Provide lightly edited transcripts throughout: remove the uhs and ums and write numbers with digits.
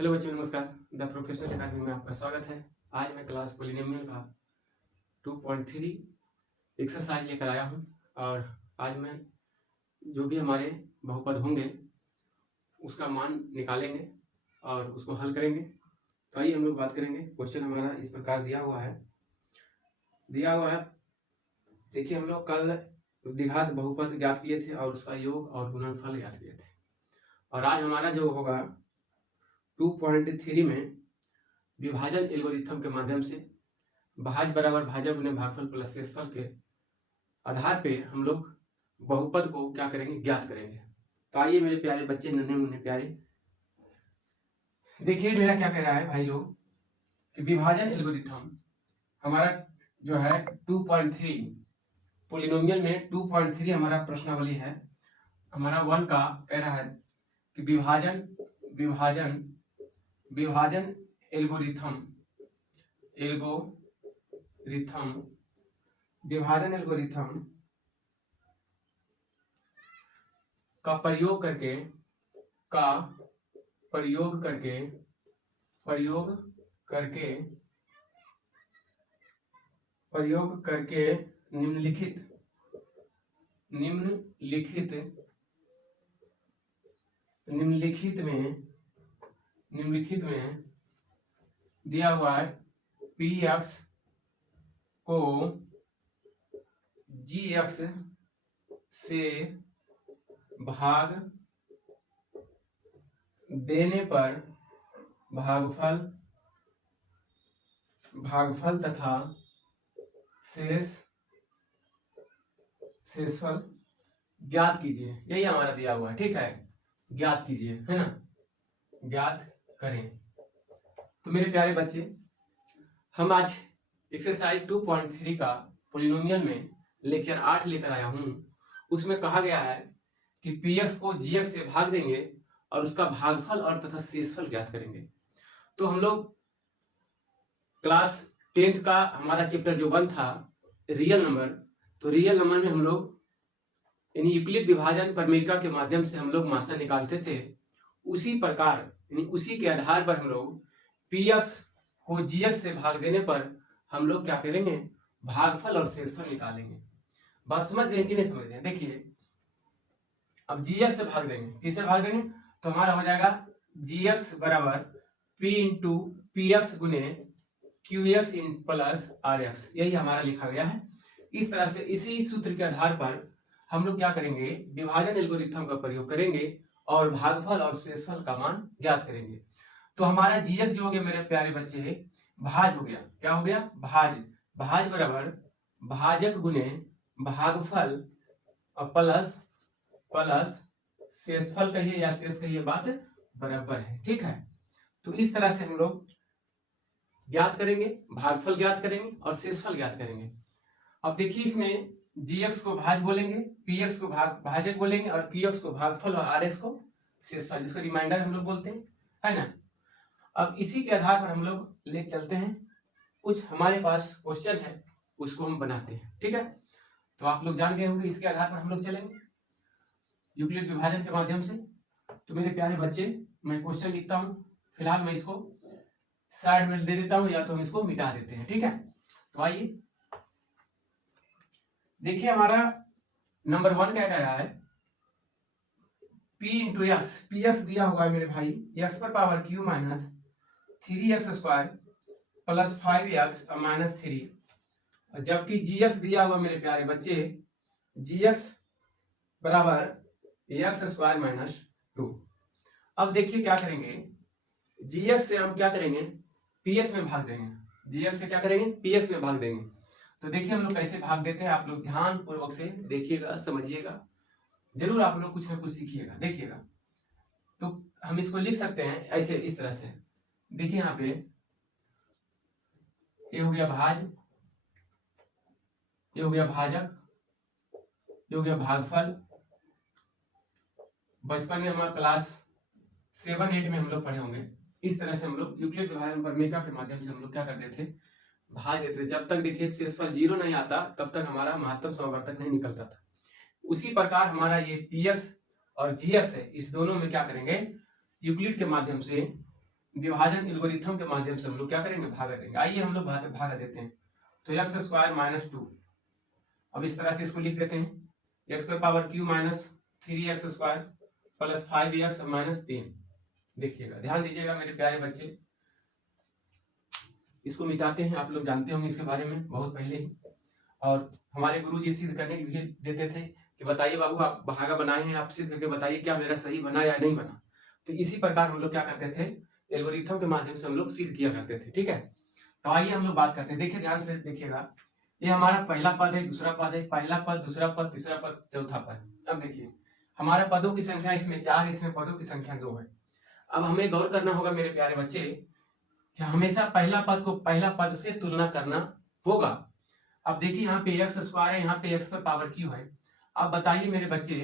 Hello बच्चों, नमस्कार। The professional academy में आपका स्वागत है। आज मैं क्लास पॉलिनोमियल का 2.3 एक्सरसाइज लेकर आया हूं और आज मैं जो भी हमारे बहुपद होंगे उसका मान निकालेंगे और उसको हल करेंगे। तो आइए हम लोग बात करेंगे। क्वेश्चन हमारा इस प्रकार दिया हुआ है। देखिए, हम लोग कल द्विघात बहुपद ज्ञात किए थे और उसका योग और गुणनफल ज्ञात किए थे। और आज हमारा जो होगा 2.3 में विभाजन एल्गोरिथम के माध्यम से भाज्य बराबर भाजक गुने भागफल प्लस शेषफल के आधार पे हम लोग बहुपद को क्या करेंगे, ज्ञात करेंगे। तो आइए मेरे प्यारे बच्चे, नन्हे मुन्ने प्यारे, देखिए मेरा क्या कह रहा है भाई लोग कि विभाजन एल्गोरिथम हमारा जो है 2.3 पोलिनोमियल में 2.3 हमारा प्रश्नावली है। हमारा 1 का कह रहा है कि विभाजन विभाजन विभाजन एल्गोरिथम विभाजन एल्गोरिथम का प्रयोग करके निम्नलिखित में दिया हुआ है px को gx से भाग देने पर भागफल तथा शेषफल ज्ञात कीजिए। यही हमारा दिया हुआ है, ठीक है। ज्ञात कीजिए, है ना, ज्ञात करें। तो मेरे प्यारे बच्चे, हम आज एक्सरसाइज 2.3 का पोलिनोमियल में लेक्चर 8 लेकर आया हूं। उसमें कहा गया है कि px को gx से भाग देंगे और उसका भागफल और तथा शेषफल ज्ञात करेंगे। तो हम लोग क्लास 10th का हमारा चैप्टर जो 1 था रियल नंबर, तो रियल नंबर में हम लोग यानी यूक्लिड विभाजन प्रमेयिका के माध्यम से हम लोग मात्रा निकालते थे। उसी प्रकार यानी उसी के आधार पर हम लोग px को gx से भाग देने पर हम लोग क्या करेंगे, भागफल और शेषफल निकालेंगे। बात समझ रहे हैं कि नहीं समझ रहे हैं? देखिए, अब gx से भाग देंगे, किससे भाग देंगे, तो हमारा हो जाएगा gx बराबर p इंटू px गुने qx प्लस rx। यही हमारा लिखा गया है। इस तरह से इसी सूत्र के आधार पर हम लोग क्या करेंगे, विभाजन एल्गोरिथम का प्रयोग करेंगे और भागफल और शेषफल का मान ज्ञात करेंगे। तो हमारा gx जो हो गया मेरे प्यारे बच्चे, भाज हो गया। क्या हो गया, भाज बराबर भाजक गुने भागफल और प्लस शेषफल कहिए या शेष कहिए, बात बराबर है, ठीक है। तो इस तरह से हम लोग ज्ञात करेंगे, भागफल ज्ञात करेंगे और शेषफल ज्ञात करेंगे। अब देखिए, इसमें gx को भाज बोलेंगे, px को भाजक बोलेंगे और qx को भागफल और rx को शेषफल, जिसको रिमाइंडर हम लोग बोलते हैं, है ना। अब इसी के आधार पर हम लोग ले चलते हैं। कुछ हमारे पास क्वेश्चन है, उसको हम बनाते हैं, ठीक है। तो आप लोग जान गए होंगे, इसके आधार पर हम लोग चलेंगे यूक्लिड विभाजन के माध्यम से। तो मेरे प्यारे बच्चे, मैं क्वेश्चन लिखता हूं। फिलहाल मैं इसको साइड में दे देता हूं या तो हम इसको मिटा देते हैं, ठीक है। तो आइए देखिए, हमारा नंबर 1 क्या कह रहा है, p into x, P x दिया हुआ है मेरे भाई, x पर power q minus 3x² plus 5x minus 3, जबकि gx दिया हुआ मेरे प्यारे बच्चे, gx बराबर x² माइनस 2। अब देखिए क्या करेंगे, gx से हम क्या करेंगे, px में भाग देंगे। gx से क्या करेंगे, px में भाग देंगे। तो देखिए हम लोग कैसे भाग देते हैं, आप लोग ध्यान पूर्वक से देखिएगा, समझिएगा, जरूर आप लोग कुछ ना कुछ सीखिएगा, देखिएगा। तो हम इसको लिख सकते हैं ऐसे, इस तरह से। देखिए यहाँ पे ये हो गया भाज, ये हो गया भाजक, ये हो गया भागफल। बचपन में हमारा क्लास 7-8 में हम लोग पढ़े होंगे। इस तरह से हम लोग यूक्लिड विभाजन प्रमेय के माध्यम से हम लोग क्या करते थे, भाग देते थे। जब तक देखिए शेषफल 0 नहीं आता तब तक हमारा महत्तम समावर्तक नहीं निकलता था। उसी प्रकार हमारा ये px और gx है, इस दोनों में क्या करेंगे, यूक्लिड के माध्यम से विभाजन एल्गोरिथम के माध्यम से हम लोग क्या करेंगे, भागा देंगे। आइए हम लोग भागा देते हैं। तो एक्स स्क्वायर माइनस 2, अब इस तरह से इसको लिख देते हैं, एक्स पर power Q minus 3x square plus 5x minus 3। देखिएगा, ध्यान दीजिएगा मेरे प्यारे बच्चे, इसको मिटाते हैं। आप लोग जानते होंगे इसके बारे में बहुत पहले ही, और हमारे गुरु जी सिद्ध करने के लिए देते थे कि बताइए बाबू आप भागा बनाए हैं, आप सिद्ध करके बताइए क्या मेरा सही बना या नहीं बना। तो इसी प्रकार हम लोग क्या करते थे, एल्गोरिथम के माध्यम से हम लोग सिद्ध किया करते थे। ठीक है, तो आइए हम लोग बात करते हैं। देखिए ध्यान से देखिएगा, ये हमारा पहला पद है, दूसरा पद है, पहला पद, दूसरा पद, तीसरा पद, चौथा पद। अब देखिए हमारा पदों की संख्या इसमें 4, इसमें पदों की संख्या 2 है। अब हमें गौर करना होगा मेरे प्यारे बच्चे कि हमेशा पहला पद को पहला पद से तुलना करना होगा। अब देखिए यहाँ पे एक्स स्क्वायर है, यहाँ पे एक्स पर पावर क्यू है। अब बताइए मेरे बच्चे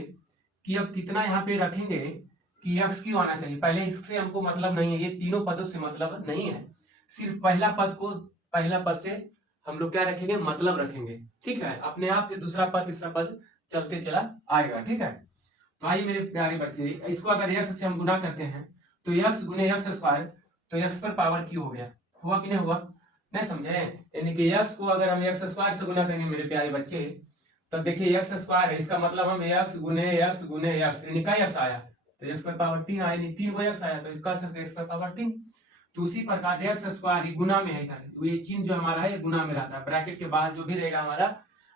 कि अब कितना यहाँ पे रखेंगे कि एक्स क्यू आना चाहिए। पहले इससे हमको मतलब नहीं है, ये तीनों पदों से मतलब नहीं है, सिर्फ पहला पद को पहला पद से हम लोग क्या रखेंगे, मतलब रखेंगे। ठीक है, अपने आप फिर दूसरा पद तीसरा पद चलते चला आएगा। ठीक है, तो आइए मेरे प्यारे बच्चे, इसको अगर एक्स से हम गुना करते हैं तो एक्स गुने एक्स स्क्वायर, तो एक्स पर पावर क्यू हो गया। हुआ कि नहीं हुआ, नहीं समझे? यानी कि एक्स को अगर हम एक्स स्क्वायर से गुना करेंगे मेरे प्यारे बच्चे, तब देखिए एक्स स्क्वायर है, इसका मतलब हम एक्स गुने एक्स यानी का एक्स आया तो एक्स पर पावर 3 आया, नहीं 3 को एक्स आया तो इसका सकते एक्स पर पावर 3। तो उसी प्रकार एक्स स्क्वायर गुना में है इधर, तो ये चिन्ह जो हमारा है गुना में रहता है। ब्रैकेट के बाहर जो भी रहेगा हमारा,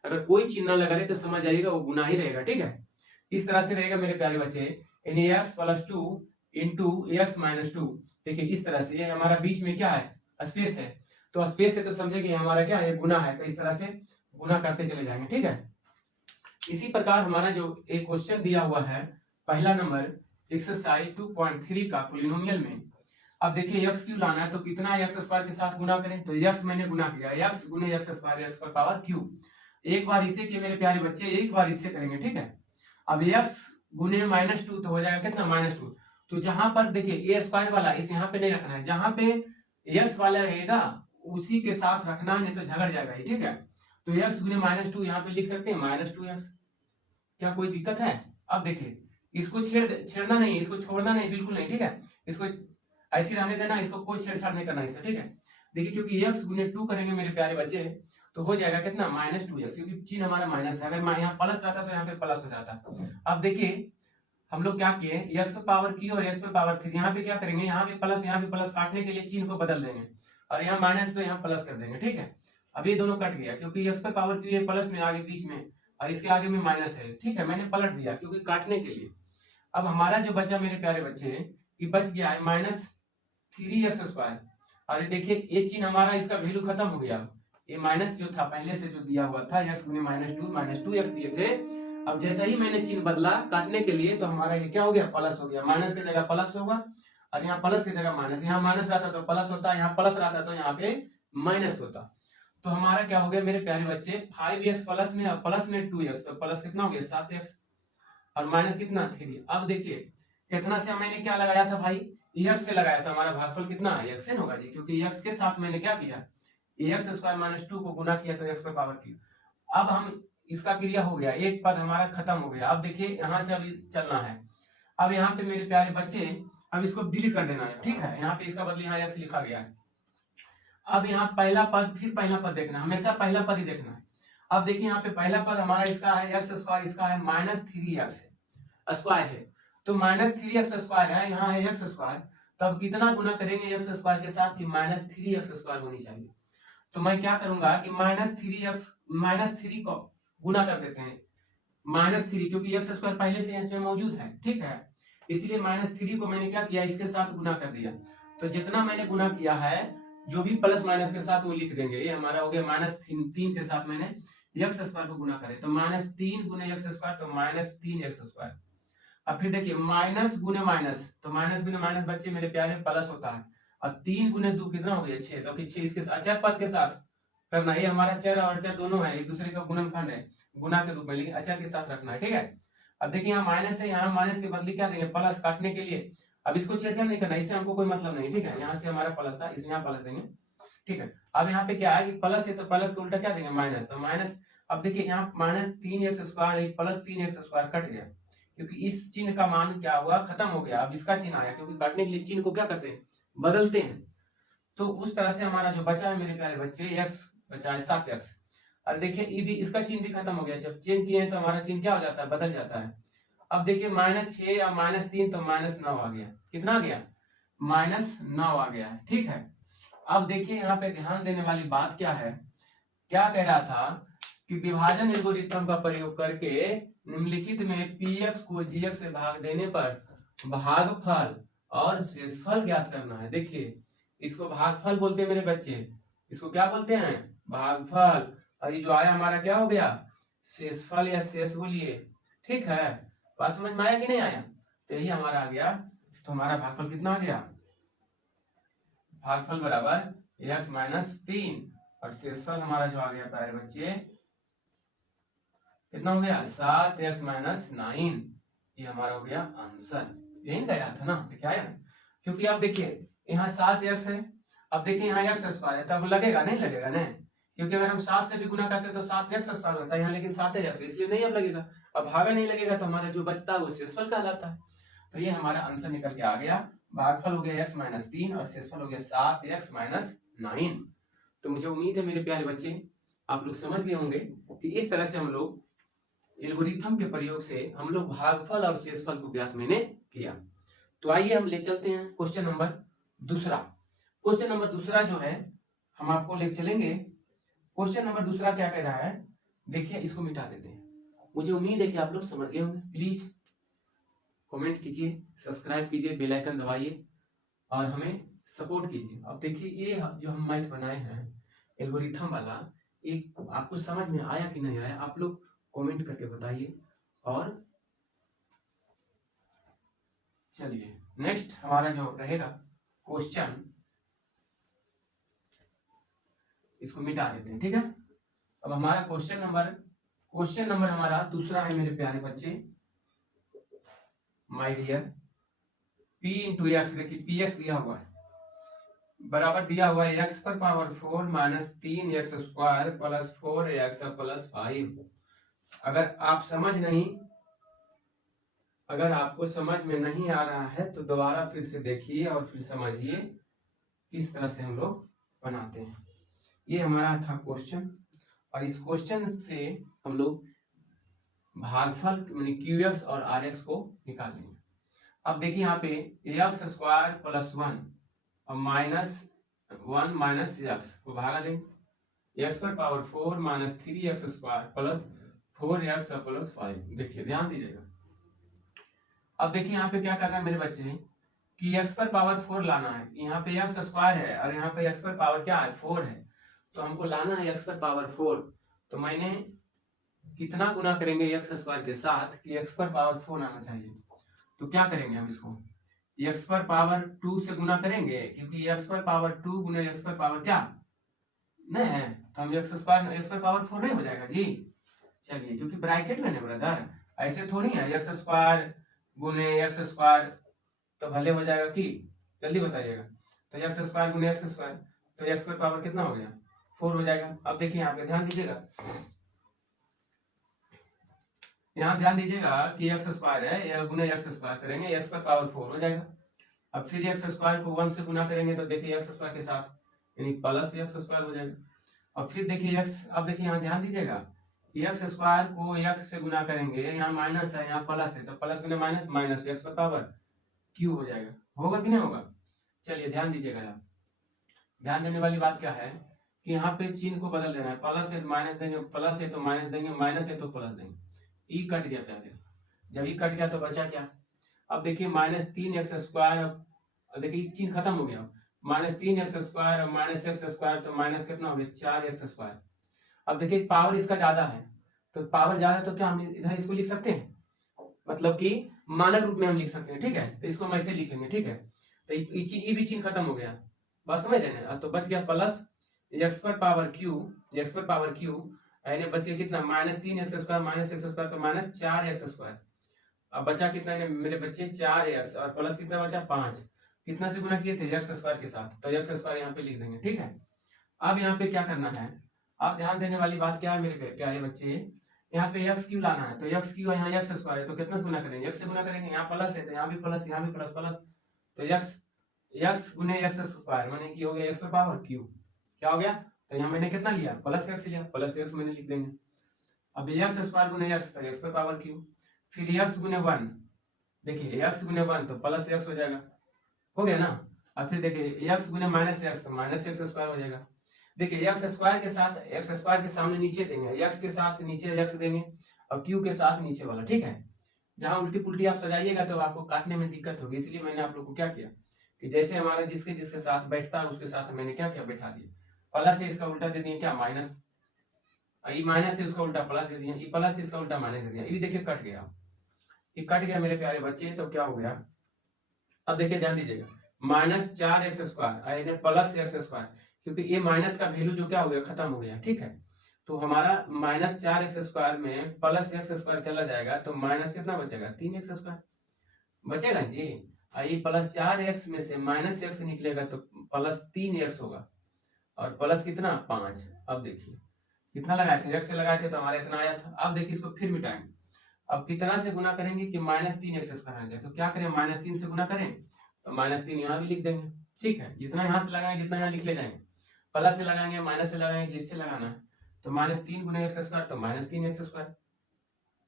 अगर कोई चिन्ह ना लगा रहे तो समझ जाइएगा वो गुना ही रहेगा। ठीक है, इस तरह से रहेगा मेरे प्यारे बच्चे, यानी x plus 2 into x minus 2। देखिए इस तरह से, ये हमारा बीच में क्या है, स्पेस है, तो स्पेस है तो समझे कि हमारा क्या है, गुना है, तो इस तरह से गुना करते चले जाएंगे। ठीक है, इसी प्रकार हमारा जो एक क्वेश्चन दिया हुआ है पहला नंबर एक्सरसाइज 2.3 का पोलिनोमियल में, अब देखिए एक्स क्यू लाना है तो कितना एक्स स्क्वायर के साथ गुना करें, तो एक्स मैंने गुना किया, एक्स गुने एक्स स्क्वायर एक्स पर पावर क्यू। एक बार इससे किए मेरे प्यारे बच्चे, एक बार इससे करेंगे। ठीक है, अब एक्स गुने माइनस 2 तो हो जाएगा कितना, माइनस 2। तो जहां पर देखिए ए स्क्वायर वाला इस यहाँ पे नहीं रखना है, जहां पे एक्स वाला रहेगा उसी के साथ रखना है, नहीं तो झगड़ जाएगा। ठीक है, तो एक्स गुने माइनस 2 यहाँ पे लिख सकते हैं माइनस 2x। क्या कोई दिक्कत है? अब देखिए इसको छेड़ना नहीं, इसको छोड़ना नहीं, बिल्कुल नहीं। ठीक है, इसको ऐसे रहने देना, इसको कोई छेड़छाड़ नहीं करना इससे। ठीक है, देखिए क्योंकि एक्स गुने 2 करेंगे मेरे प्यारे बच्चे तो हो जाएगा कितना, माइनस 2x, क्योंकि चिन्ह हमारा माइनस है। अगर यहाँ प्लस रहता तो यहाँ पे प्लस हो जाता। अब देखिए हम लोग क्या किए, एक्स पे पावर क्यू और एक्स पे पावर 3, यहाँ पे क्या करेंगे, यहाँ पे प्लस काटने के लिए चिन्ह को बदल देंगे और यहाँ माइनस पे यहाँ प्लस कर देंगे। ठीक है, अब ये दोनों कट गया क्योंकि एक्स पे पावर क्यू प्लस में आगे बीच में और इसके आगे में माइनस है। ठीक है, मैंने पलट दिया क्योंकि काटने के लिए। अब हमारा जो बचा मेरे प्यारे बच्चे, ये बच गया है माइनस 3x स्क्वायर। और देखिए ये चिन्ह हमारा, इसका वैल्यू खत्म हो गया। ये माइनस जो था पहले से जो दिया हुआ था एक्स गुने माइनस 2x दिए थे, अब जैसा ही मैंने चिन्ह बदला काटने के लिए तो हमारा ये क्या हो गया, प्लस हो गया। माइनस की जगह प्लस होगा और यहाँ प्लस की जगह माइनस, यहाँ माइनस रहता तो प्लस होता, यहाँ प्लस रहता तो यहाँ पे माइनस होता। तो हमारा क्या हो गया मेरे प्यारे बच्चे, 5x प्लस में, प्लस में 2x, तो प्लस कितना हो गया 7x और माइनस कितना 3। अब देखिए कितना से मैंने क्या लगाया था भाई, एक्स से लगाया था, हमारा भागफल कितना एक्स से होगा जी, क्योंकि एक्स के साथ मैंने क्या किया, एक्स स्क्वायर माइनस 2 को गुना किया तो एक्स पर पावर की। अब हम इसका क्रिया हो गया, एक पद हमारा खत्म हो गया। अब देखिए यहाँ से अभी चलना है। अब यहाँ पे मेरे प्यारे बच्चे अब इसको डिलीट कर देना है। ठीक है, यहाँ पे इसका बदले यहाँ एक्स लिखा गया है। अब यहाँ पहला पद फिर पहला पद देखना, हमेशा पहला पद ही देखना है। अब देखिए यहाँ पे पहला पद हमारा इसका है एक्स स्क्वायर, इसका है माइनस 3x स्क्वायर है, तो माइनस 3x स्क्वायर है, यहाँ है एक्स स्क्वायर, तब कितना गुना करेंगे एक्स स्क्वायर के साथ कि माइनस 3x स्क्वायर होनी चाहिए। तो मैं क्या करूंगा कि माइनस 3 को गुना कर देते हैं, माइनस 3, क्योंकि एक्स स्क्वायर पहले से इसमें मौजूद है। ठीक है, इसलिए माइनस 3 को मैंने क्या किया, इसके साथ गुना कर दिया। तो जितना मैंने गुना किया है जो भी प्लस माइनस के साथ वो लिख देंगे। ये हमारा हो गया माइनस 3 के साथ मैंने एक्स स्क्वायर को गुना करे तो माइनस 3 गुने एक्स स्क्वायर, तो माइनस 3x स्क्वायर। अब फिर देखिए माइनस गुने माइनस, तो माइनस गुने माइनस बच्चे मेरे प्यारे प्लस होता है, और 3 गुने 2 कितना हो गया 6, तो 6 इसके अचर पद के साथ करना। ये हमारा चर और अचर दोनों है, एक दूसरे का गुणनखंड है, गुना के रूप में, लेकिन अचर के साथ रखना है। ठीक है, अब देखिए यहाँ माइनस है, यहाँ माइनस के बदले क्या देंगे प्लस काटने के लिए। अब इसको छेड़छाड़ नहीं करना, इससे हमको कोई मतलब नहीं। ठीक है, यहाँ से हमारा प्लस था, इस यहाँ प्लस देंगे। ठीक है, अब यहाँ पे क्या है कि प्लस है तो प्लस को उल्टा क्या देंगे माइनस, तो माइनस। अब देखिए यहाँ minus 3x square plus 3x square cut गया, क्योंकि इस चिन्ह का मान क्या हुआ, खत्म हो गया। अब इसका चिन्ह आया, क्योंकि काटने के लिए चिन्ह को क्या करते हैं, बदलते हैं। तो उस तरह से हमारा जो बचा है मेरे प्यारे बच्चे, x बचा है 7x। और देखिए ये भी, इसका चिन्ह भी खत्म हो गया, जब चेंज किए हैं तो हमारा चिन्ह क्या हो जाता है, बदल जाता है। अब देखिए -6 या -3 तो -9 आ गया। कितना आ गया, -9 आ गया है, ठीक है। अब देखिए यहाँ पे ध्यान देने वाली बात क्या है, क्या कह रहा था कि विभाजन एल्गोरिथम का प्रयोग करके निम्नलिखित में px को gx से भाग देने पर भागफल और शेषफल ज्ञात करना है। देखिए इसको भागफल बोलते हैं मेरे बच्चे, इसको क्या बोलते हैं, भागफल। और ये जो आया हमारा क्या हो गया, शेषफल या शेष बोलिए, ठीक है। बात समझ में आया कि नहीं आया, तो यही हमारा आ गया। तो हमारा भागफल कितना आ गया, भागफल बराबर x -3 और शेषफल हमारा जो आ गया प्यारे बच्चे कितना हो गया, 7x -9। ये हमारा हो गया आंसर। यही कह रहा था ना, क्या है ना, क्योंकि आप देखिए यहाँ 7x है, अब देखिए यहाँ x² है, तब लगेगा नहीं, लगेगा नहीं, क्योंकि अगर हम 7 से भी गुना करते तो 7x² होता है यहाँ, लेकिन 7x इसलिए नहीं अब लगेगा। अब भागा नहीं लगेगा तो हमारा जो बचता है वो शेषफल कहलाता है। तो ये हमारा आंसर निकल के आ गया, भागफल हो गया x -3 और शेषफल हो गया 7x -9। तो मुझे उम्मीद है मेरे प्यारे बच्चे आप लोग समझ गए होंगे कि इस तरह से हम लोग एल्गोरिथम के प्रयोग से हम लोग भागफल और शेषफल को ज्ञात मैंने किया। तो आइए हम ले चलते हैं क्वेश्चन नंबर दूसरा। क्वेश्चन नंबर दूसरा जो है हम आपको ले चलेंगे। क्वेश्चन नंबर दूसरा क्या कह रहा है, देखिए इसको मिटा देते हैं। मुझे उम्मीद है कि आप लोग समझ गए होंगे। प्लीज कमेंट कीजिए, सब्सक्राइब कीजिए, बेल आइकन दबाइए और हमें सपोर्ट कीजिए। अब देखिए ये जो हम मैथ बनाए हैं एल्गोरिथम वाला, एक आपको समझ में आया कि नहीं आया, आप लोग कमेंट करके बताइए। और चलिए नेक्स्ट हमारा जो रहेगा क्वेश्चन, इसको मिटा देते हैं, ठीक है। अब हमारा क्वेश्चन नंबर हमारा दूसरा है मेरे प्यारे बच्चे, my dear, p into x. देखिए पी एक्स दिया हुआ है, बराबर दिया हुआ है x पर power 4 -3x² plus 4x plus 5। अगर आपको समझ में नहीं आ रहा है तो दोबारा फिर से देखिए और फिर समझिए किस तरह से हम लोग बनाते हैं। ये हमारा था क्वेश्चन, और इस क्वेश्चन से हम लोग भागफल यानी QX और RX को निकालेंगे। अब देखिए यहाँ पे x² + 1 और -1 - x को भागा देंगे, x पर power 4 -3x² plus 4x plus 5। देखिए ध्यान दीजिएगा। अब देखिए यहाँ पे क्या करना है मेरे बच्चे कि x पर पावर 4 लाना है, यहाँ पे x² है और यहाँ पे x पर पावर क्या है, 4 है। तो हमको लाना है x पर पावर 4, तो मैंने कितना गुना करेंगे x² के साथ कि x पर पावर 4 आना चाहिए। तो क्या करेंगे हम इसको x पर पावर 2 से गुना करेंगे, क्योंकि x पर पावर 2 गुना x पर पावर क्या नहीं है, तो हम x पर पावर 4 नहीं हो जाएगा जी। चलिए क्योंकि ब्रैकेट में ना ब्रदर, ऐसे थोड़ी है x² गुने x² तो भले हो जाएगा कि, जल्दी बताइएगा। तो x² गुने x², तो x पर पावर कितना हो गया, 4 हो जाएगा। अब देखिए यहाँ पे ध्यान दीजिएगा, यहाँ ध्यान दीजिएगा कि x² है, या गुने x² करेंगे x पर पावर 4 हो जाएगा। अब फिर x² को 1 से गुना करेंगे तो देखिए x² के साथ यानी प्लस x² हो जाएगा। अब फिर देखिए x, अब देखिए यहाँ ध्यान दीजिएगा कि x² को x से गुना करेंगे, यहाँ माइनस है यहाँ प्लस है, तो प्लस गुने माइनस, माइनस x पर पावर q हो जाएगा। होगा कि नहीं होगा, चलिए ध्यान दीजिएगा। आप ध्यान देने वाली बात क्या है कि यहाँ पे चिन्ह को बदल देना है, प्लस है तो माइनस देंगे, प्लस है तो माइनस देंगे, माइनस है तो प्लस देंगे। ई कट गया पहले, जब ई कट गया तो बचा क्या, अब देखिए -3x², देखिए चिन्ह खत्म हो गया, -3x² और -x² तो माइनस कितना हो गया 4x²। अब देखिए पावर इसका ज्यादा है, तो पावर ज्यादा तो क्या हम इधर इसको लिख सकते हैं, मतलब कि मानक रूप में हम लिख सकते हैं, ठीक है। तो इसको हम ऐसे लिखेंगे, ठीक है। तो ये भी चिन्ह खत्म हो गया, बात समझ रहे हैं। तो बच गया प्लस x पर पावर q, यानी बच गया कितना -3x² -x² तो -4x²। अब बचा कितना है मेरे बच्चे 4x, और प्लस कितना बचा 5, कितना से गुना किए थे x² के साथ, तो x² यहाँ पे लिख देंगे, ठीक है। अब यहाँ पे क्या करना है, अब ध्यान देने वाली बात क्या है मेरे प्यारे बच्चे, यहाँ पे x³ लाना है, तो x³ यहाँ x² है तो कितना से गुना करेंगे, x से गुना करेंगे, यहाँ प्लस है तो यहाँ भी प्लस, यहाँ भी प्लस प्लस, तो x एक्स गुने एक्स स्क्वायर माने कि हो गया एक्स पर पावर क्यू, क्या हो गया, तो यहाँ मैंने कितना लिया प्लस एक्स लिया, प्लस एक्स मैंने लिख देंगे। अब एक्स स्क्वायर गुने एक्स तो एक्स पर पावर क्यू, फिर एक्स गुने वन, देखिए एक्स गुने वन तो प्लस एक्स हो जाएगा, हो गया ना। अब फिर देखिए एक्स गुने माइनस एक्स तो माइनस एक्स स्क्वायर हो जाएगा। देखिए एक्स स्क्वायर के साथ एक्स स्क्वायर के सामने नीचे देंगे, एक्स के साथ नीचे एक्स देंगे और क्यू के साथ नीचे वाला, ठीक है। जहां उल्टी पुल्टी आप सजाइएगा तो आपको काटने में दिक्कत होगी, इसलिए मैंने आप लोग को क्या किया कि जैसे हमारा जिसके जिसके साथ बैठता है उसके साथ मैंने क्या किया बैठा दिया, प्लस से इसका उल्टा दे दिए क्या माइनस, ये माइनस से उसका उल्टा प्लस दे दिया, ये प्लस से इसका उल्टा माइनस दे दिया, ये भी देखिए कट गया, ये कट गया मेरे प्यारे बच्चे, तो क्या हो गया, अब देखिए ध्यान दीजिएगा, minus 4x square plus x square, क्योंकि ये माइनस का वैल्यू जो क्या हो गया खत्म हो गया, ठीक है। तो हमारा माइनस 4x स्क्वायर में प्लस एक्स स्क्वायर चला जाएगा तो माइनस कितना बचेगा 3x स्क्वायर बचेगा जी। ये प्लस 4x में से माइनस एक्स निकलेगा तो प्लस 3x होगा और प्लस कितना 5। अब देखिए कितना लगाए थे, एक्स से लगाए थे तो हमारा इतना आया था। अब देखिए इसको फिर मिटाएंगे, अब कितना से गुना करेंगे कि माइनस 3x स्क्वायर आ जाए, तो क्या करें माइनस 3 से गुना करें तो माइनस 3 यहाँ भी लिख देंगे, ठीक है। जितना यहाँ से लगाएंगे जितना यहाँ लिख ले जाएंगे, प्लस से लगाएंगे माइनस से लगाएंगे जिससे लगाना है, तो माइनस 3 गुना एक्स स्क्वायर तो माइनस 3x स्क्वायर।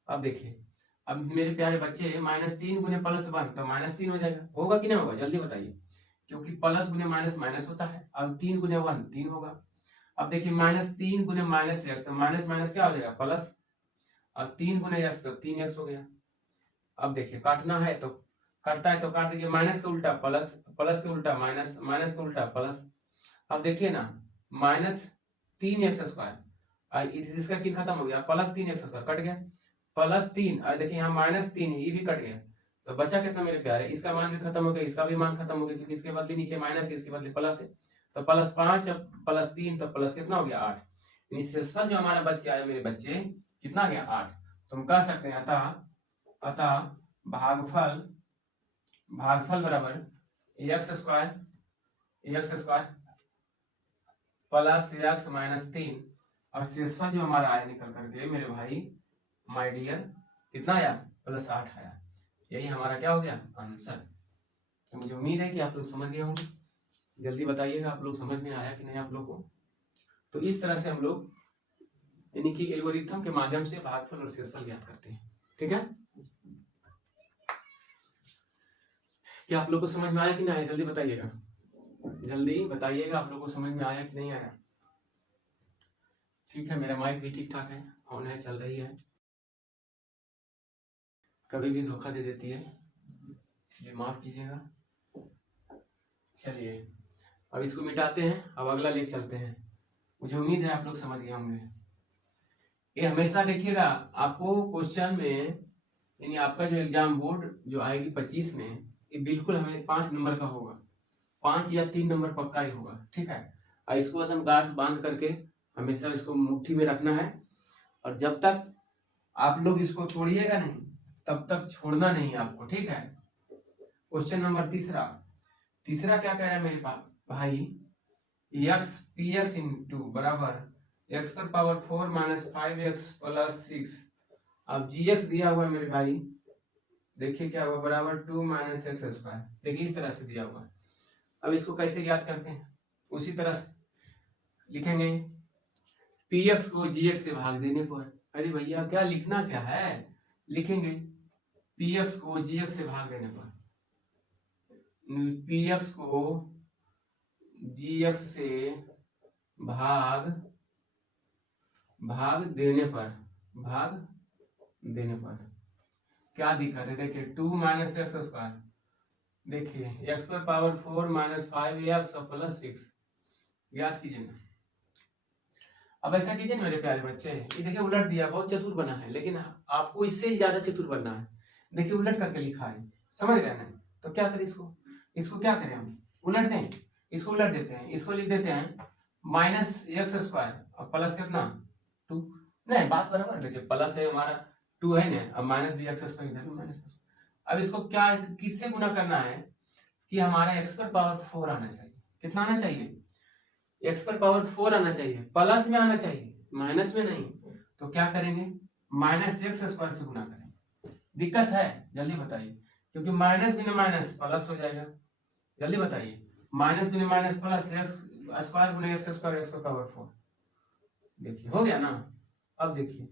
अब देखिए अब मेरे प्यारे बच्चे माइनस 3 गुने प्लस 1 तो माइनस 3 हो जाएगा, होगा कि नहीं होगा जल्दी बताइए, क्योंकि प्लस गुने माइनस माइनस होता है। अब 3 गुने 1 3 होगा। अब देखिए माइनस 3 गुने माइनस एक्स तो माइनस माइनस क्या हो जाएगा प्लस, और 3 गुने एक्स तो 3x हो गया। अब देखिए काटना है तो काटता है तो काट दीजिए, माइनस का उल्टा प्लस, प्लस का उल्टा माइनस, माइनस का उल्टा प्लस। अब देखिए ना माइनस 3x स्क्वायर, इसका चिन्ह खत्म हो गया, प्लस 3x स्क्वायर कट गया, प्लस 3 और देखिए यहाँ माइनस 3 ये भी कट गया, तो बचा कितना मेरे प्यारे, इसका मान भी खत्म हो गया, इसका भी मान खत्म हो गया, क्योंकि इसके बदले नीचे माइनस है इसके बदले प्लस है, तो प्लस 5 प्लस 3 तो प्लस कितना हो गया 8। शेषफल जो हमारा बच के आया मेरे बच्चे कितना गया 8। तो हम कह सकते हैं अतः अतः भागफल भागफल बराबर x square plus x minus 3 और शेषफल जो हमारा आया निकल करके मेरे भाई माय डियर कितना आया प्लस 8 आया। यही हमारा क्या हो गया आंसर। तो मुझे उम्मीद है कि आप लोग समझ गए होंगे, जल्दी बताइएगा आप लोग समझ में आया कि नहीं आप लोग को। तो इस तरह से हम लोग यानी कि एल्गोरिथम के माध्यम से भागफल और शेषफल ज्ञात करते हैं, ठीक है। क्या आप लोग को समझ में आया कि नहीं आया जल्दी बताइएगा, जल्दी बताइएगा आप लोग को समझ में आया कि नहीं आया। ठीक है मेरा माइक भी ठीक ठाक है, ऑन है, चल रही है, कभी भी धोखा दे देती है इसलिए माफ कीजिएगा। चलिए अब इसको मिटाते हैं, अब अगला लेख चलते हैं। मुझे उम्मीद है आप लोग समझ गए होंगे। ये हमेशा देखिएगा आपको क्वेश्चन में यानी आपका जो एग्जाम बोर्ड जो आएगी 25 में ये बिल्कुल हमें 5 नंबर का होगा, 5 या 3 नंबर पक्का ही होगा, ठीक है। और इसको बाद हम गांठ बांध करके हमेशा इसको मुट्ठी में रखना है, और जब तक आप लोग इसको छोड़िएगा नहीं तब तक छोड़ना नहीं आपको, ठीक है। क्वेश्चन नंबर तीसरा क्या कह रहा है मेरे पास भाई, एक्स पी एक्स इंटू बराबर एक्स पर पावर 4 माइनस 5x प्लस 6। अब जी एक्स दिया हुआ है मेरे भाई, देखिए क्या हुआ बराबर 2 माइनस एक्स स्क्वायर, देखिए इस तरह से दिया हुआ है। अब इसको कैसे याद करते हैं, उसी तरह से लिखेंगे पी एक्स को जी एक्स से भाग देने पर। अरे भैया क्या लिखना क्या है, लिखेंगे पी एक्स को जी एक्स से भाग देने पर, पी एक्स को जी एक्स से भाग देने पर क्या दिक्कत है, देखिए 2 माइनस एक्स स्क्वायर, देखिए एक्स पर पावर 4 माइनस 5x और प्लस 6 याद कीजिए ना। अब ऐसा कीजिए ना मेरे प्यारे बच्चे, ये देखिए उलट दिया, बहुत चतुर बना है, लेकिन आपको इससे ज्यादा चतुर बनना है। देखिए उलट करके लिखा है, समझ रहे हैं, तो क्या करें इसको क्या करें हम उलट दें, इसको उलट देते हैं, इसको लिख देते हैं माइनस एक्स स्क्वायर और प्लस कितना 2, नहीं बात बराबर, देखिए प्लस है हमारा 2 है ना, अब माइनस भी एक्स स्क्वायर इधर भी माइनस। अब इसको क्या किससे गुना करना है कि हमारा एक्स पर पावर 4 आना चाहिए, कितना आना चाहिए एक्स पर पावर 4 आना चाहिए, प्लस में आना चाहिए माइनस में नहीं। तो क्या करेंगे माइनस एक्स स्क्वायर से गुना करेंगे, दिक्कत है जल्दी बताइए, क्योंकि माइनस बिना माइनस प्लस हो जाएगा, जल्दी बताइए। माइनस गुने माइनस प्लस एक्स स्क्वायर गुने एक्स स्क्वायर एक्स पावर 4। देखिए हो गया ना। अब देखिए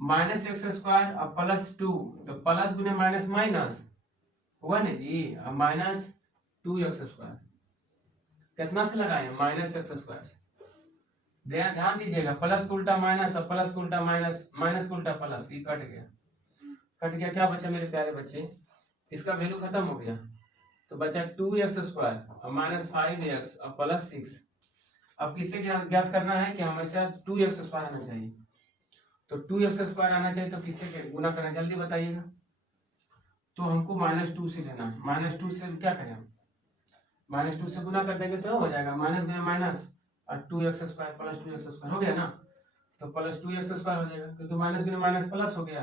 माइनस एक्स स्क्वायर अब प्लस 2, तो प्लस गुने माइनस माइनस हुआ ना जी। अब माइनस 2x²। कितना से लगाए? माइनस एक्स स्क्वायर से। ध्यान दीजिएगा, प्लस को उल्टा माइनस और प्लस को उल्टा माइनस, माइनस को उल्टा प्लस, ये कट गया। कट गया, क्या बचा मेरे प्यारे बच्चे? इसका वैल्यू खत्म हो गया, तो बचा 2x² और माइनस 5x और प्लस 6। अब किससे ज्ञात करना है कि हमेशा 2x² आना चाहिए, तो 2x² आना चाहिए, तो किससे गुना करना, जल्दी बताइएगा। तो हमको -2 से लेना है। -2 से क्या करें हम? -2 से गुना कर देंगे तो हो जाएगा माइनस गुना माइनस और 2x² प्लस 2x² हो गया ना। तो प्लस 2x² हो जाएगा, क्योंकि माइनस गुने माइनस प्लस हो गया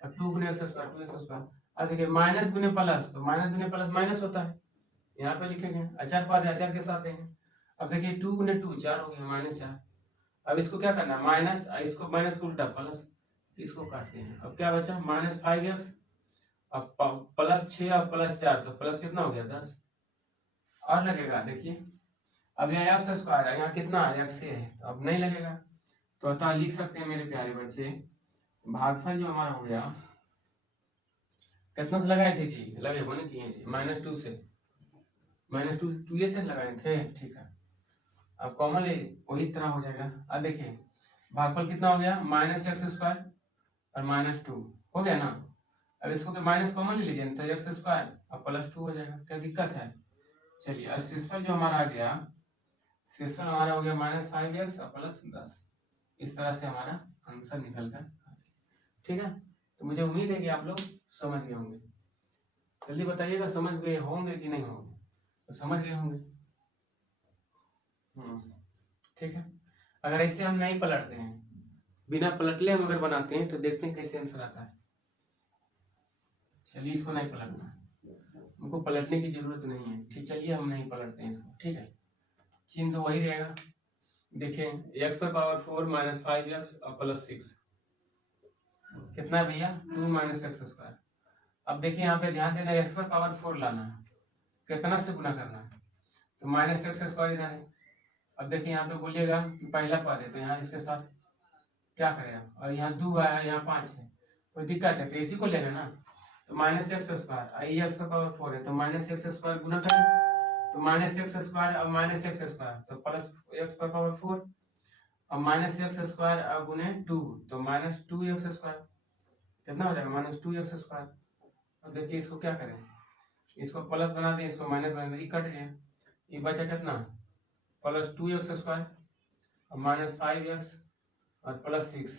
और 2 गुने x² 2x²। अब देखिए माइनस गुने प्लस, तो माइनस गुने प्लस माइनस होता है, यहाँ पे लिखेंगे। अचार पद है, अचार के साथ देंगे। अब देखिए 2 गुने 2 4 हो गया, -4। अब इसको क्या करना है? माइनस, इसको माइनस को उल्टा प्लस, इसको काटते हैं। अब क्या बचा? -5x अब प्लस 6 और प्लस 4, तो प्लस कितना हो गया? 10 और लगेगा। देखिए अब यहाँ x² है, यहाँ कितना है? x है, तो अब नहीं लगेगा। तो अतः लिख सकते हैं मेरे प्यारे बच्चे, भागफल जो हमारा हो गया, कितना से लगाए थे जी? लगे होने किए जी, -2 से, -2 से लगाए थे, ठीक है। अब कॉमन ले, वही तरह हो जाएगा। अब देखिए भागफल कितना हो गया? -x² और -2 हो गया ना। अब इसको माइनस कॉमन ले लीजिए, तो x² और +2 हो जाएगा। क्या दिक्कत है? चलिए अब शेषफल जो हमारा आ गया, शेषफल हमारा हो गया -5x और +10। इस तरह से हमारा आंसर निकल कर, ठीक है। तो मुझे उम्मीद है कि आप लोग समझ गए होंगे। जल्दी बताइएगा, समझ गए होंगे कि नहीं होंगे? तो समझ गए होंगे, ठीक है। अगर ऐसे हम नहीं पलटते हैं, बिना पलटले हम अगर बनाते हैं, तो देखते हैं कैसे आंसर आता है। चलिए इसको नहीं पलटना है, हमको पलटने की जरूरत नहीं है, ठीक। चलिए हम नहीं पलटते हैं इसको, ठीक है। चिन्ह तो वही रहेगा। देखें x पर पावर 4 -5x और +6 कितना है भैया? 2 - x²। अब देखिए यहाँ पे ध्यान देना, x पर पावर 4 लाना है, कितना से गुना करना है? तो -x² इधर है। अब देखिए यहाँ पे बोलिएगा कि पहला पद है, तो यहाँ इसके साथ क्या करेगा? और यहाँ 2 आया, यहाँ 5 है, कोई दिक्कत है? तो इसी को लेना ना। तो -x², ये x पर पावर 4 है, तो -x² गुना करें, तो -x² और -x², तो प्लस x पर पावर 4 और -x² और गुने 2, तो -2x²। कितना हो जाएगा? -2x²। अब देखिए इसको क्या करें, इसको प्लस बना दें, इसको माइनस बना दें, ये कट गया। ये बचा कितना? +2x² और -5x और +6,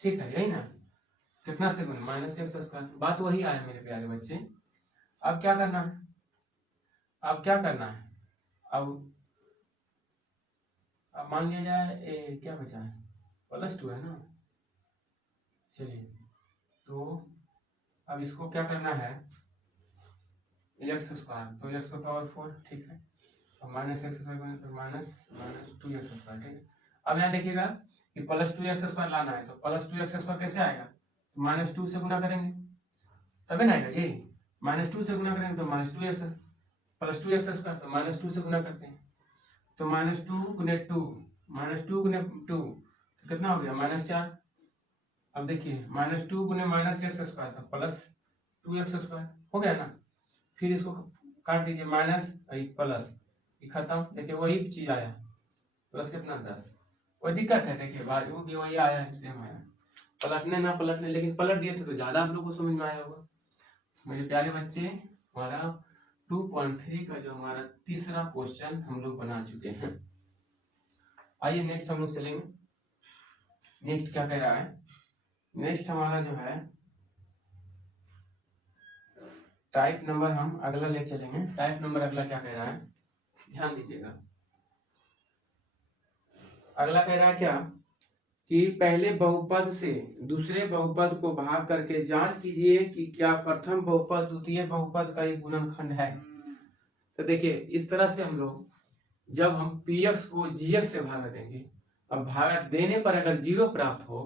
ठीक है, यही ना। कितना से गुना? -x²। बात वही आया मेरे प्यारे बच्चे। अब क्या करना है? अब क्या करना है? अब मान लिया जाए क्या बचा है? +2 है ना। चलिए तो अब इसको क्या करना है? x², तो x पर पावर 4, ठीक है, और -x² तो -2x², ठीक है। अब यहाँ देखिएगा कि +2x² लाना है, तो +2x² कैसे आएगा? तो -2 से गुना करेंगे तभी ना आएगा ये। -2 से गुना करेंगे तो -2x, +2x² तो -2 से गुना करते हैं, तो -2 गुने 2, -2 गुने 2 तो कितना हो गया? -4। अब देखिए -2 गुने -x² तो +2x² हो गया ना। फिर इसको काट दीजिए, माइनस प्लस, ये खत्म। देखिए वही चीज आया, प्लस कितना? 10। कोई दिक्कत है? देखिए भाई वो भी वही आया है, सेम आया। पलटने ना पलटने, लेकिन पलट दिए थे तो ज्यादा आप लोग को समझ में आया होगा। मेरे प्यारे बच्चे, हमारा 2.3 का जो हमारा तीसरा क्वेश्चन हम लोग बना चुके हैं। आइए नेक्स्ट हम लोग चलेंगे। नेक्स्ट क्या कह रहा है? नेक्स्ट हमारा जो है टाइप नंबर, हम अगला ले चलेंगे। टाइप नंबर अगला क्या कह रहा है? ध्यान दीजिएगा। अगला कह रहा है क्या कि पहले बहुपद से दूसरे बहुपद को भाग करके जांच कीजिए कि क्या प्रथम बहुपद द्वितीय बहुपद का एक गुणनखंड है। तो देखिए इस तरह से हम लोग, जब हम px को gx से भागा देंगे, अब भागा देने पर अगर 0 प्राप्त हो,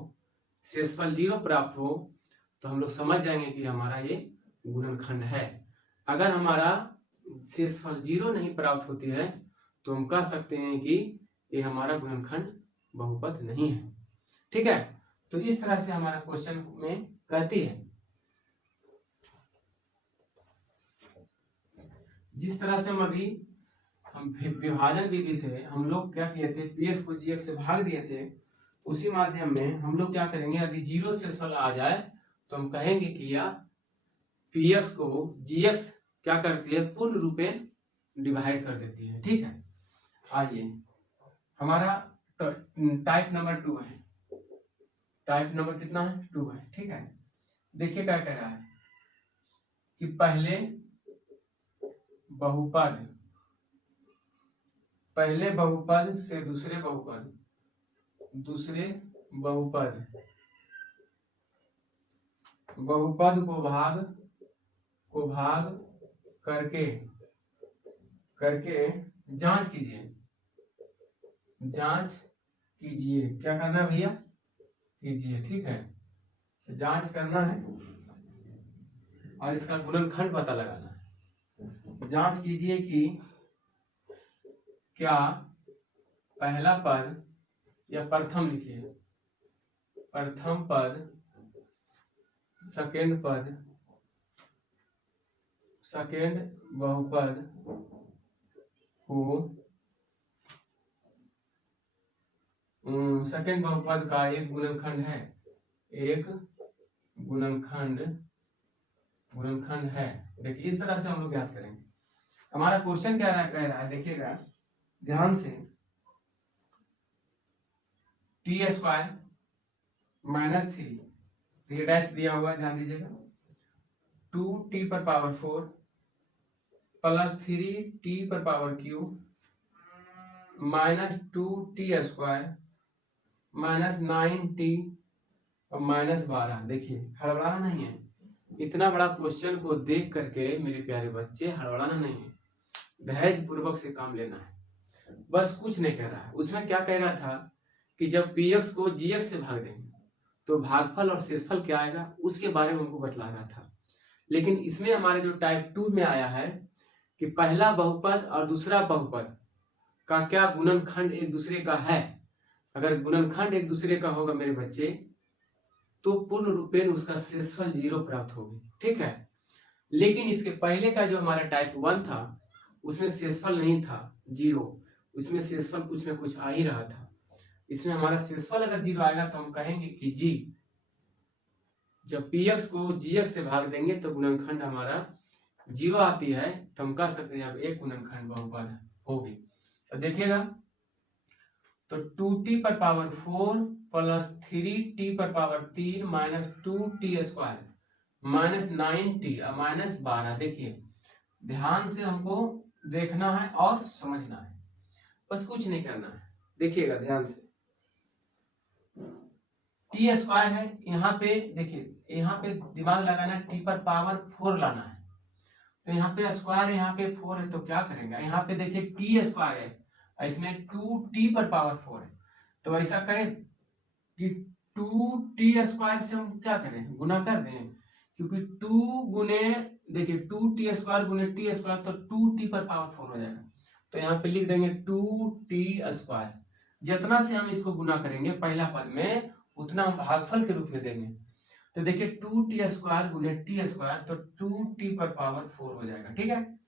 शेषफल 0 प्राप्त हो, तो हम लोग समझ जाएंगे कि हमारा ये गुणनखंड है। अगर हमारा शेषफल 0 नहीं प्राप्त होती है तो हम कह सकते हैं कि ये हमारा गुणनखंड बहुपद नहीं है। ठीक है, तो इस तरह से हमारा क्वेश्चन में कहती है। जिस तरह से हम विभाजन विधि से हम लोग क्या किए थे, px को gx से भाग दिए थे, उसी माध्यम में हम लोग क्या करेंगे, यदि 0 शेषफल आ जाए तो हम कहेंगे कि यह px को gx क्या करती है, पूर्ण रूपे डिवाइड कर देती है। ठीक है, आइए हमारा टाइप नंबर 2 है। टाइप नंबर कितना है, 2 है। ठीक है, देखिए क्या कह रहा है कि पहले बहुपद से दूसरे बहुपद को भाग करके जांच कीजिए। क्या करना है भैया, कीजिए। ठीक है, जांच करना है और इसका गुणनखंड पता लगाना है। जांच कीजिए कि क्या पहला पद या प्रथम लिखिए, प्रथम पद, सेकेंड बहुपद को सेकेंड बहुपद का एक गुणनखंड है। देखिए इस तरह से हम लोग याद करेंगे। हमारा क्वेश्चन क्या कह रहा है, देखिएगा ध्यान से, t² -3 ये डैश दिया हुआ, ध्यान दीजिएगा, 2t⁴ plus 3t⁻³ -2t² -9t और -12। देखिए हड़बड़ाना नहीं है, इतना बड़ा क्वेश्चन को देख करके मेरे प्यारे बच्चे हड़बड़ाना नहीं है, धैर्य पूर्वक से काम लेना है। बस कुछ नहीं कह रहा है, उसमें क्या कह रहा था कि जब px को gx से भाग देंगे तो भागफल और शेषफल क्या आएगा, उसके बारे में हमको बतला रहा था। लेकिन इसमें हमारे जो टाइप 2 में आया है कि पहला बहुपद और दूसरा बहुपद का क्या गुणनखंड एक दूसरे का है। अगर गुणनखंड एक दूसरे का होगा मेरे बच्चे तो पूर्ण रूपेण उसका शेषफल 0 प्राप्त होगी। ठीक है, लेकिन इसके पहले का जो हमारा टाइप 1 था उसमें शेषफल नहीं था 0, उसमें शेषफल कुछ न कुछ आ ही रहा था। इसमें हमारा शेषफल अगर 0 आएगा तो हम कहेंगे कि जी, जब px को gx से भाग देंगे तो गुणनखंड हमारा 0 आती है, तो हम कह सकते हैं अब एक गुणनखंड बहुपद होगी। तो देखिएगा, तो 2t⁴ plus 3t⁻³ -2t² -9t और -12। देखिए ध्यान से हमको देखना है और समझना है, बस कुछ नहीं करना है। देखिएगा ध्यान से, t² है यहाँ पे, देखिए यहाँ पे दिमाग लगाना है, t⁻4 लाना है, तो यहाँ पे स्क्वायर, यहाँ पे 4 है, तो क्या करेंगे, यहाँ पे देखिए t² है, इसमें 2t⁻4 है, तो ऐसा करें कि 2t² से हम क्या करें, गुना कर दें, क्योंकि 2 गुने, देखिए 2t² गुने t² तो 2t⁻4 हो जाएगा, तो यहाँ पे लिख देंगे 2t²। जितना से हम इसको गुना करेंगे पहला पद में उतना हम भागफल के रूप में देंगे, तो देखिए 2t² गुने t² तो 2t⁻4 हो जाएगा। ठीक है,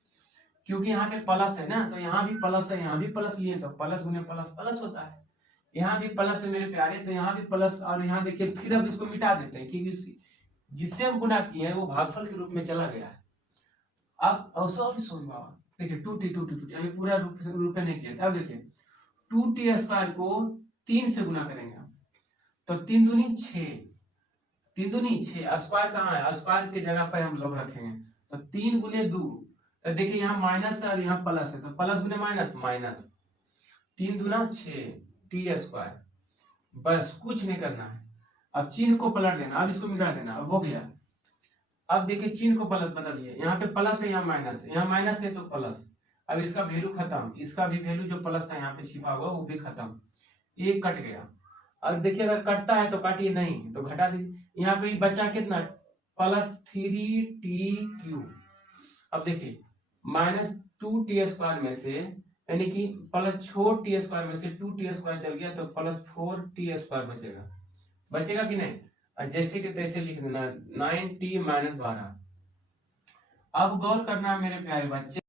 क्योंकि यहाँ पे प्लस है ना, तो यहाँ भी प्लस है, यहाँ भी प्लस लिए तो प्लस गुने प्लस प्लस होता है, यहाँ भी प्लस है मेरे प्यारे, तो यहाँ भी प्लस, और यहाँ देखिए फिर अब इसको मिटा देते हैं क्योंकि जिससे हम गुना किए हैं वो भागफल के रूप में चला गया है। अब सॉरी बाबा, देखिए 2t अभी पूरा रूप नहीं किया था। अब देखिए 2t² को 3 से गुना करेंगे तो 3 दूनी 6, 3 दूनी 6, स्क्वायर कहाँ है, स्क्वायर की जगह पर हम लोग रखेंगे, तो 3 गुने 2, तो देखिए यहाँ माइनस है और यहाँ प्लस है, तो प्लस गुने माइनस माइनस, 3 दूना 6 t²। बस कुछ नहीं करना है, अब चिन्ह को पलट देना, अब इसको मिटा देना, अब हो गया। अब देखिए चिन्ह को पलट बदलिए, यहाँ पे प्लस है, यहाँ माइनस है, यहाँ माइनस है तो प्लस, अब इसका वैल्यू खत्म, इसका भी वैल्यू जो प्लस था यहाँ पे छिपा हुआ वो भी खत्म, ये कट गया। और देखिए अगर कटता है तो काटिए, नहीं तो घटा दीजिए, यहाँ पे बचा कितना, +3t³। अब देखिए माइनस 2t² में से, यानी कि प्लस छोड़ t² में से 2t² चल गया तो प्लस 4t² बचेगा कि नहीं। और जैसे कि तैसे लिख देना 9t - 12। अब गौर करना मेरे प्यारे बच्चे,